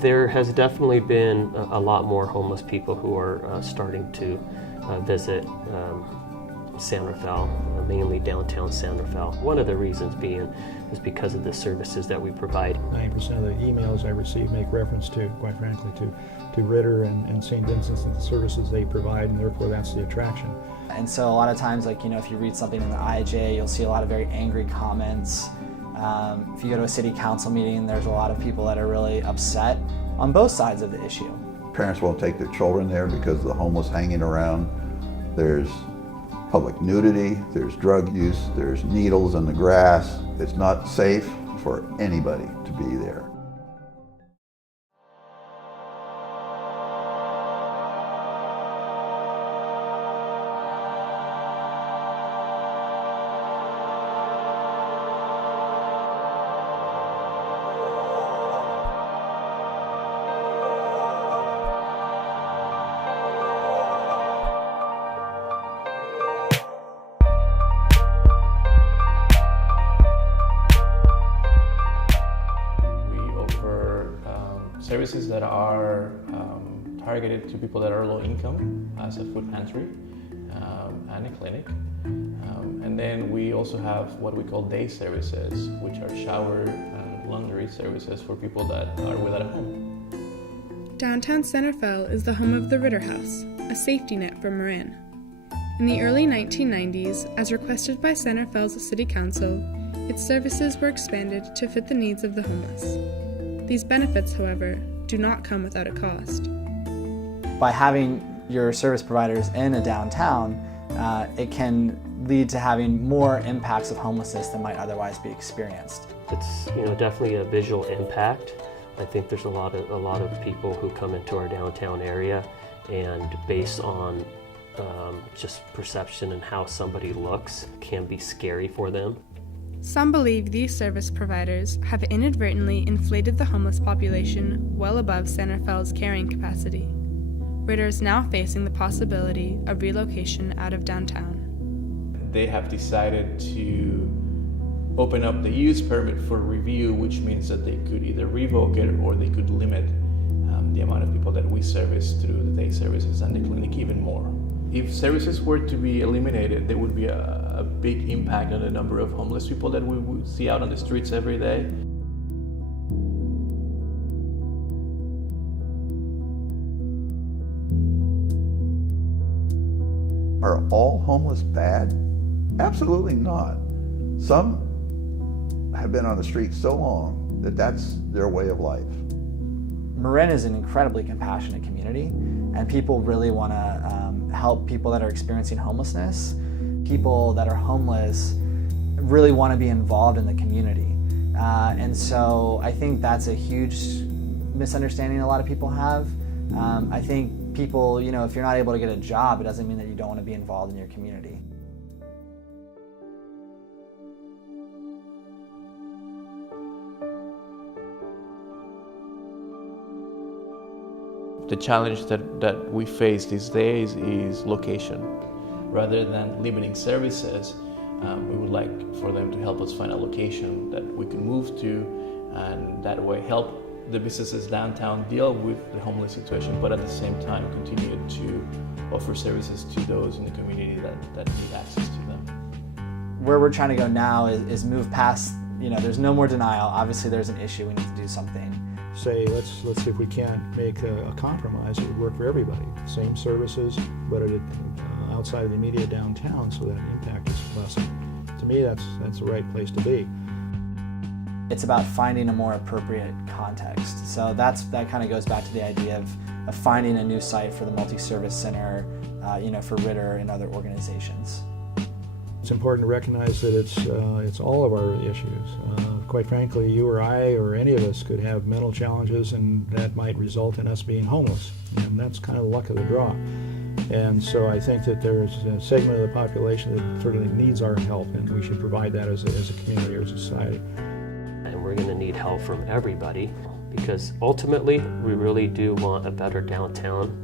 There has definitely been a lot more homeless people who are starting to visit San Rafael, mainly downtown San Rafael. One of the reasons being is because of the services that we provide. 90% of the emails I receive make reference to, quite frankly, to Ritter and St. Vincent's and the services they provide, and therefore that's the attraction. And so a lot of times, like, if you read something in the IJ, you'll see a lot of very angry comments. If you go to a city council meeting, there's a lot of people that are really upset on both sides of the issue. Parents won't take their children there because of the homeless hanging around. There's public nudity, there's drug use, there's needles in the grass. It's not safe for anybody to be there. Services that are targeted to people that are low income, as a food pantry and a clinic. And then we also have what we call day services, which are shower and laundry services for people that are without a home. Downtown San Rafael is the home of the Ritter House, a safety net for Marin. In the early 1990s, as requested by San Rafael's City Council, its services were expanded to fit the needs of the homeless. These benefits, however, do not come without a cost. By having your service providers in a downtown, it can lead to having more impacts of homelessness than might otherwise be experienced. It's definitely a visual impact. I think there's a lot of people who come into our downtown area, and based on just perception and how somebody looks, can be scary for them. Some believe these service providers have inadvertently inflated the homeless population well above San Rafael's carrying capacity. Ritter is now facing the possibility of relocation out of downtown. They have decided to open up the use permit for review, which means that they could either revoke it or they could limit the amount of people that we service through the day services and the clinic even more. If services were to be eliminated, there would be a big impact on the number of homeless people that we would see out on the streets every day. Are all homeless bad? Absolutely not. Some have been on the street so long that that's their way of life. Marin is an incredibly compassionate community, and people really want to help people that are experiencing homelessness. People that are homeless really want to be involved in the community. And so I think that's a huge misunderstanding a lot of people have. I think people, if you're not able to get a job, it doesn't mean that you don't want to be involved in your community. The challenge that we face these days is location. Rather than limiting services, we would like for them to help us find a location that we can move to, and that way help the businesses downtown deal with the homeless situation, but at the same time continue to offer services to those in the community that need access to them. Where we're trying to go now is move past, there's no more denial. Obviously there's an issue, we need to do something. Say, let's see if we can't make a compromise that would work for everybody. Same services, but outside of the immediate downtown, so that impact is lessened. To me, that's the right place to be. It's about finding a more appropriate context. So that kind of goes back to the idea of finding a new site for the multi-service center, for Ritter and other organizations. It's important to recognize that it's all of our issues. Quite frankly, you or I or any of us could have mental challenges, and that might result in us being homeless. And that's kind of the luck of the draw. And so I think that there's a segment of the population that certainly needs our help, and we should provide that as a community or society. And we're going to need help from everybody, because ultimately we really do want a better downtown